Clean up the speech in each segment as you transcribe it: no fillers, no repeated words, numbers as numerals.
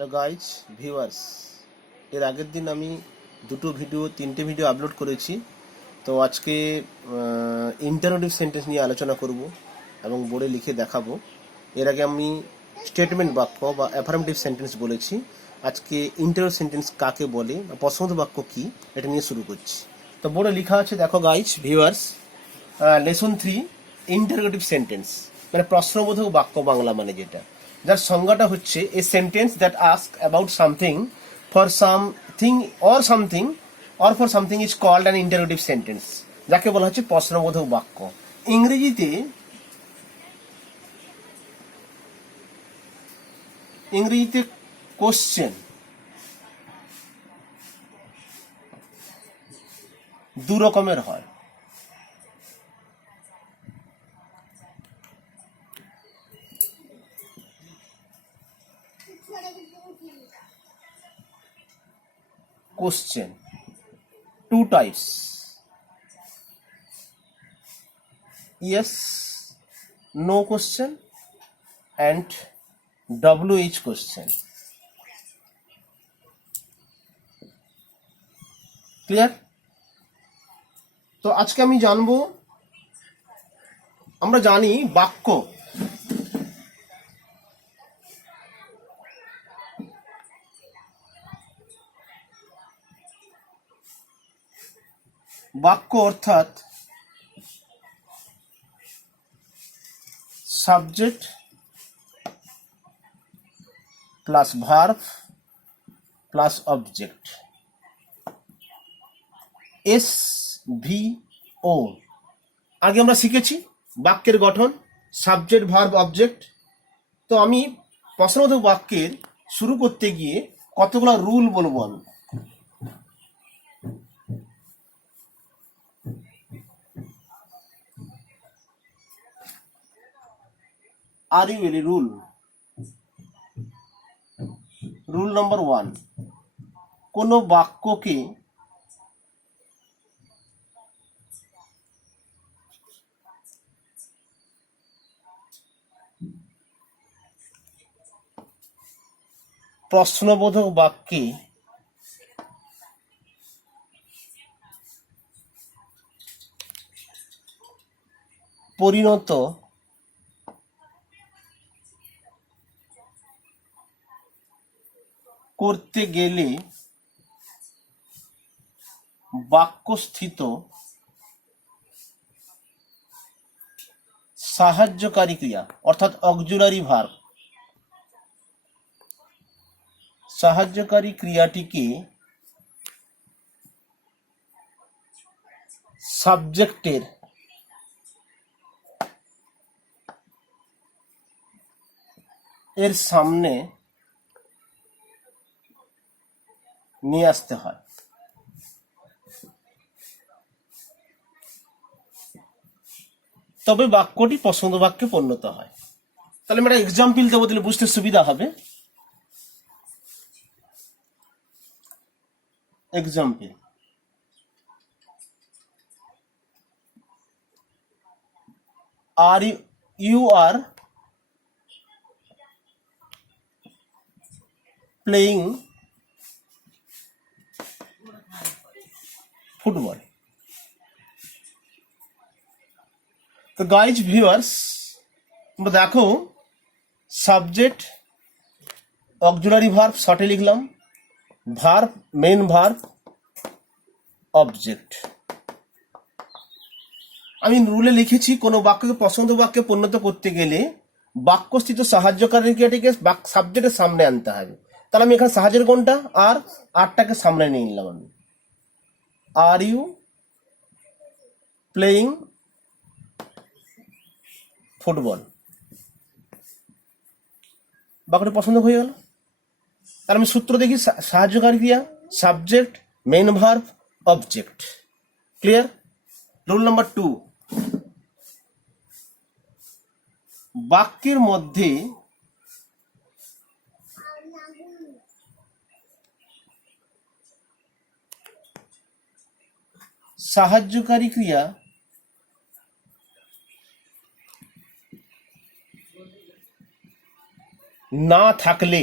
Hello guys viewers, এর আগের দিন আমি তিনটে ভিডিও আপলোড করেছি। তো আজকে ইন্টারোগেটিভ সেন্টেন্স নিয়ে আলোচনা করব এবং বোর্ডে লিখে দেখাবো। এর আগে আমি স্টেটমেন্ট বাক্য বা অ্যাফার্মেটিভ সেন্টেন্স বলেছি। আজকে ইন্টারোগেটিভ সেন্টেন্স কাকে বলে বা প্রশ্নবোধক বাক্য কি, এটা নিয়ে শুরু করছি। তো বোর্ডে লেখা আছে, দেখো guys viewers, lesson 3 interrogative sentence মানে প্রশ্নবোধক বাক্য বাংলা মানে যেটা, যার সংজ্ঞাটা হচ্ছে a sentence that ask about something for something or for something is called an interrogative sentence, যাকে বলা হচ্ছে প্রশ্নবোধক বাক্য। ইংরেজিতে কোশ্চেন দু রকমের হয়। Question, two types: yes, no question and WH question. Clear? তো আজকে আমি জানবো, আমরা জানি বাক্য অর্থাৎ subject plus verb plus object, SVO। আগে আমরা শিখেছি বাক্যের গঠন, সাবজেক্ট ভার্ব অবজেক্ট। তো আমি প্রশ্নবোধক বাক্যের শুরু করতে গিয়ে কতগুলো রুল বলবো আমি। Are you ready? Rule number 1, কোনো বাক্যকে প্রশ্নবোধক বাক্যে পরিণত করতে গেলে বাক্যস্থিত সাহায্যকারী ক্রিয়া অর্থাৎ অক্সিলারি ভার্ব, সাহায্যকারী ক্রিয়াটিকে সাবজেক্টের এর সামনে নিয়ে আসতে হয়। তবে বাক্যটি প্রশ্নবোধক বাক্যে পরিণত হয়। তাহলে আমি একটা এক্সাম্পল দেবো, তাহলে বুঝতে সুবিধা হবে। Example, you are playing football. তো গাইজ ভিউয়ার্স, তোমরা দেখো সাবজেক্ট অক্সিলারি ভার্ব শর্টে লিখলাম, ভার্ব মেইন ভার্ব অবজেক্ট। আমি রুলে লিখেছি কোনো বাক্যকে প্রশ্নবোধক বাক্যে পরিণত করতে গেলে বাক্যস্থিত সাহায্যকারী ক্রিয়াটিকে সাবজেক্টের সামনে আনতে হবে। তাহলে আমি এখানে সাহায্যের কোনটা আরটাকে সামনে নিয়ে নিলাম আমি। আর ইউ প্লেয়িং ফুটবল, বাক্যটি পছন্দ হয়ে গেল। তাহলে আমি সূত্র দেখি, সাহায্যকারী ক্রিয়া subject main verb object. Clear? Rule number 2, বাক্যের মধ্যে সাহায্যকারী ক্রিয়া না থাকলে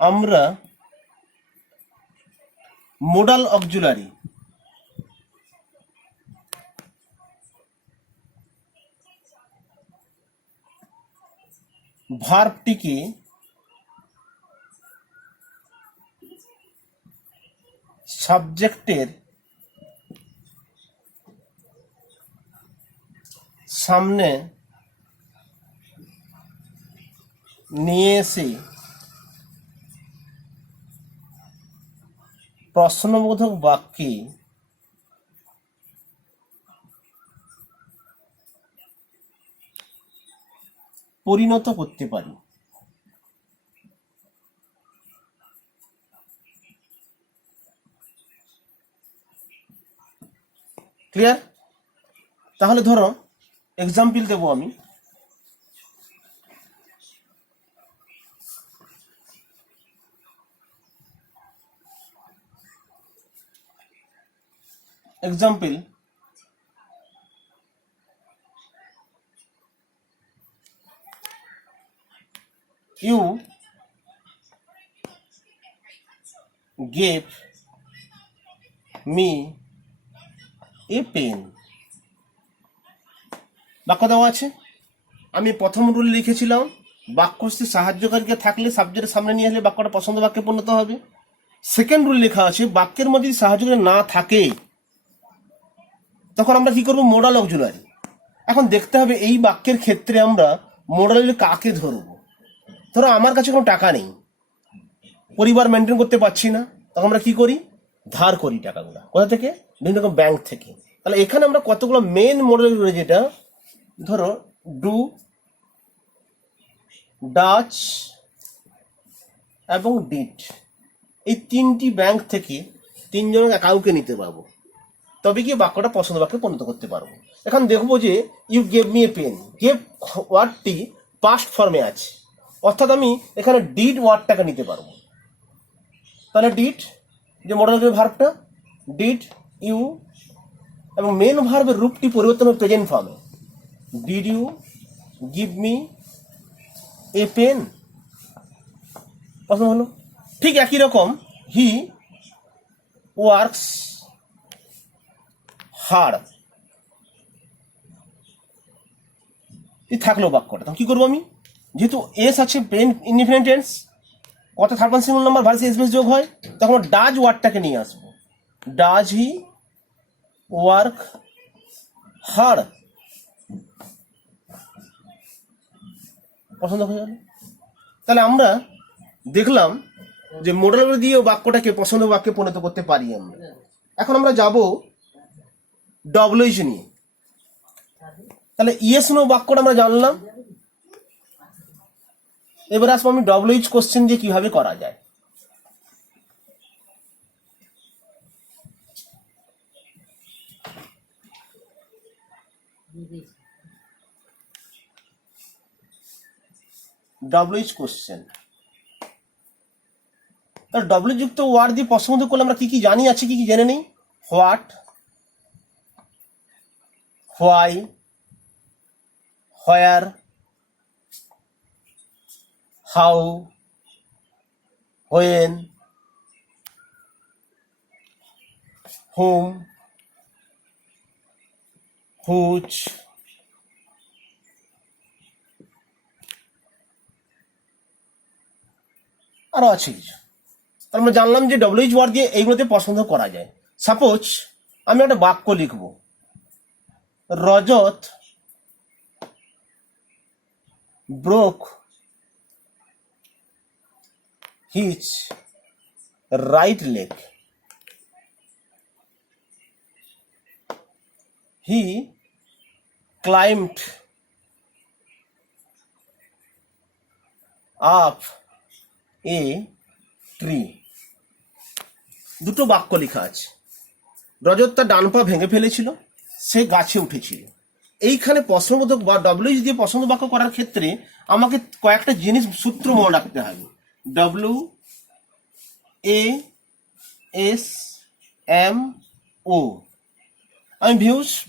আমরা মোডাল অক্সিলারি ভার্বটিকে সাবজেক্টের সামনে নিয়ে এসে প্রশ্নবোধক বাক্যে পরিণত করতে পারি। ক্লিয়ার? তাহলে ধরো এক্সাম্পল দেবো আমি। Example, you gave me a pen। বাক্য দেওয়া আছে, আমি প্রথম রুল লিখেছিলাম বাক্যস্থির সাহায্যকারীকে থাকলে সাবজেক্টের সামনে নিয়ে আসলে বাক্যটা পছন্দ বাক্যে পরিণত হবে। সেকেন্ড রুল লেখা আছে বাক্যের মধ্যে যদি সাহায্যকারী না থাকে তখন আমরা কি করব, মোডাল অক্সিলারি। এখন দেখতে হবে এই বাক্যের ক্ষেত্রে আমরা মোডাল কাকে ধরবো। ধরো আমার কাছে কোনো টাকা নেই, পরিবার মেনটেন করতে পারছি না, তখন আমরা কি করি, ধার করি টাকাগুলো। কোথা থেকে? বিভিন্ন রকম ব্যাংক থেকে। তাহলে এখানে আমরা কতগুলো মেন মডেল রয়েছে, যেটা ধরো ডু, ডাচ এবং ডিড, এই তিনটি ব্যাংক থেকে তিনজন কাউকে নিতে পারবো, তবে কি বাক্যটা পছন্দ বাক্যে পরিণত করতে পারবো। এখন দেখবো যে you gave me a pen, gave ওয়ার্ডটি পাস্ট ফর্মে আছে, অর্থাৎ আমি এখানে ডিড ওয়ার্ডটাকে নিতে পারবো। তাহলে ডিড যে মডেল ভার্বটা ডিড ইউ, এবং মেন ভার্বের রূপটি পরিবর্তন হবে প্রেজেন্ট ফর্মে, did you give me a pen, পছন্দ হলো। ঠিক একই রকম হি ওয়ার্কস হার্ড, এই থাকলো বাক্যটা। তখন কি করবো আমি, যেহেতু এস আছে পেন ইনডিফিনিট টেন্স, কত থার্ড পারসন সিঙ্গুলার নাম্বার ভার্সে এস বেস যোগ হয়, তখন ডাজ ওয়ার্ডটাকে নিয়ে আসবো, ডাজ হি ওয়ার্ক হার্ড, পছন্দ হয়ে গেল। তাহলে আমরা দেখলাম যে মোডাল দিয়ে বাক্যটাকে পছন্দ বাক্যে পরিণত করতে পারি আমরা। এখন আমরা যাব ডব্লিউএইচ নিয়ে। তাহলে ইয়েস নো বাক্যটা আমরা জানলাম, এবার আসবো আমি ডব্লিউএইচ কোশ্চেন দিয়ে কিভাবে করা যায়। ডব্লিউএইচ কোশ্চেন, তাহলে ডব্লিউ যুক্ত ওয়ার্ড দিয়ে পছন্দ করলে আমরা কি কি জানি আছে, কি কি জেনে নেই। What, why, where, how, when, whom, which, আরো আছে কিছু। আমরা জানলাম যে ডব্লিউএইচ ওয়ার্ড দিয়ে এইগুলোতে পছন্দ করা যায়। সাপোজ আমি একটা বাক্য লিখব, Rajat broke his right leg, he climbed up a tree. দুটো বাক্য লেখা আছে, রজত তার ডান পা ভেঙে ফেলেছিল, সে গাছে উঠেছিল। এইখানে প্রশ্নবোধক বা ডব্লিউএইচ দিয়ে পছন্দ বাক্য করার ক্ষেত্রে আমাকে কয়েকটা জিনিস সূত্র মনে রাখতে হবে। W A S M O. আমি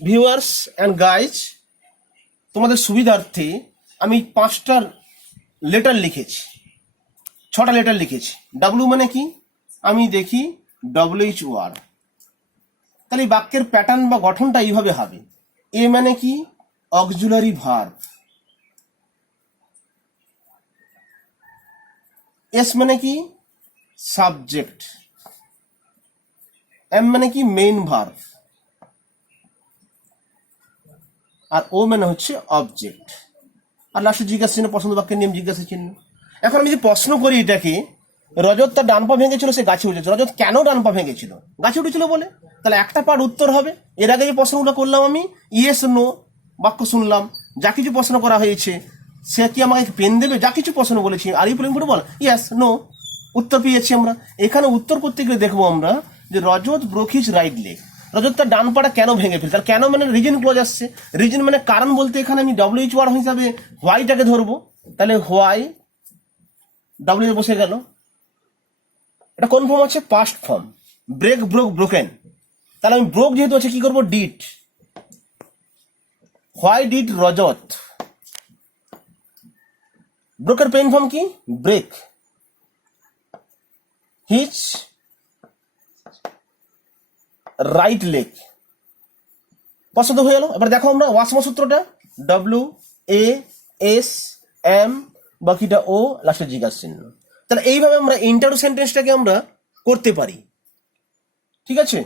ভিউয়ার্স অ্যান্ড গাইজ তোমাদের সুবিধার্থে আমি 5টা লেটার লিখেছি। 6টা লেটার লিখেছি। ডাব্লিউ মানে কি, আমি দেখি ডব্লিউএইচ ওয়ার্ড, তাহলে এই বাক্যের প্যাটার্ন বা গঠনটা এইভাবে হবে। এ মানে কি, অক্সিলারি ভার্ব। এস মানে কি, সাবজেক্ট। এম মানে কি, মেইন ভার্ব। আর ও মানে হচ্ছে অবজেক্ট। আর লাস্টে জিজ্ঞাসা চিহ্ন, পছন্দ বাক্যের নিয়ম জিজ্ঞাসা চিহ্ন। এখন আমি যদি প্রশ্ন করি এটাকে, রজত তার ডান পা ভেঙেছিল, সে গাছে উঠেছিল। রজত কেন ডান পা ভেঙেছিল? গাছে উঠেছিল বলে। তাহলে একটা পার্ট উত্তর হবে। এর আগে যে প্রশ্নগুলো করলাম আমি, ইয়েস নো বাক্য শুনলাম, যা কিছু প্রশ্ন করা হয়েছে, সে কি আমাকে পেন দেবে? যা কিছু প্রশ্ন বলেছি, are you playing football, yes no, উত্তর পেয়েছি আমরা। এখানে উত্তর করতে গেলে দেখবো আমরা যে রজত ব্রোক হিজ রাইট লেগ। রজত তার ডান পাটা কেন ভেঙে ফেলে? তার কেন মানে রিজন ক্লজ আসছে। রিজন মানে কারণ বলতে এখানে আমি ডব্লিউএইচ ওয়ার্ড হিসাবে হোয়াইটাকে ধরবো। তাহলে হোয়াই, ডব্লিউ বসে গেল। এটা কোন ফর্ম আছে? Past form. Break, broke, broken. তাহলে আমি ব্রোক যেহেতু আছে, কি করবো? ডিড। Why did Rajat. ব্রোকের পেন ফর্ম কি? ব্রেক। His right leg. পছন্দ হয়ে গেল। এবার দেখো আমরা ওয়াসমা সূত্রটা, ডব্লিউ এ এস এম, বাকিটা ও, লাস্টে জিজ্ঞাসা চিহ্ন। তাহলে এইভাবে আমরা ইন্টারভিউ সেন্টেন্সটাকে আমরা করতে পারি। ঠিক আছে?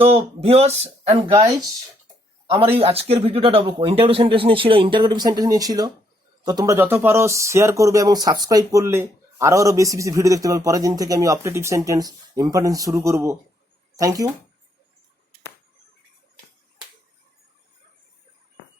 তো ভিউয়ার্স অ্যান্ড গাইজ, আমার এই আজকের ভিডিওটা ইন্টারভিউ সেন্টেন্স নিয়ে ছিল, ইন্টারভিউ সেন্টেন্স নিয়ে ছিল। তো তোমরা যত পারো শেয়ার করবে এবং সাবস্ক্রাইব করলে আরো বেশি বেশি ভিডিও দেখতে পাবে। পরের দিন থেকে আমি অপারেটিভ সেন্টেন্স ইম্পর্টেন্স শুরু করব। Thank you.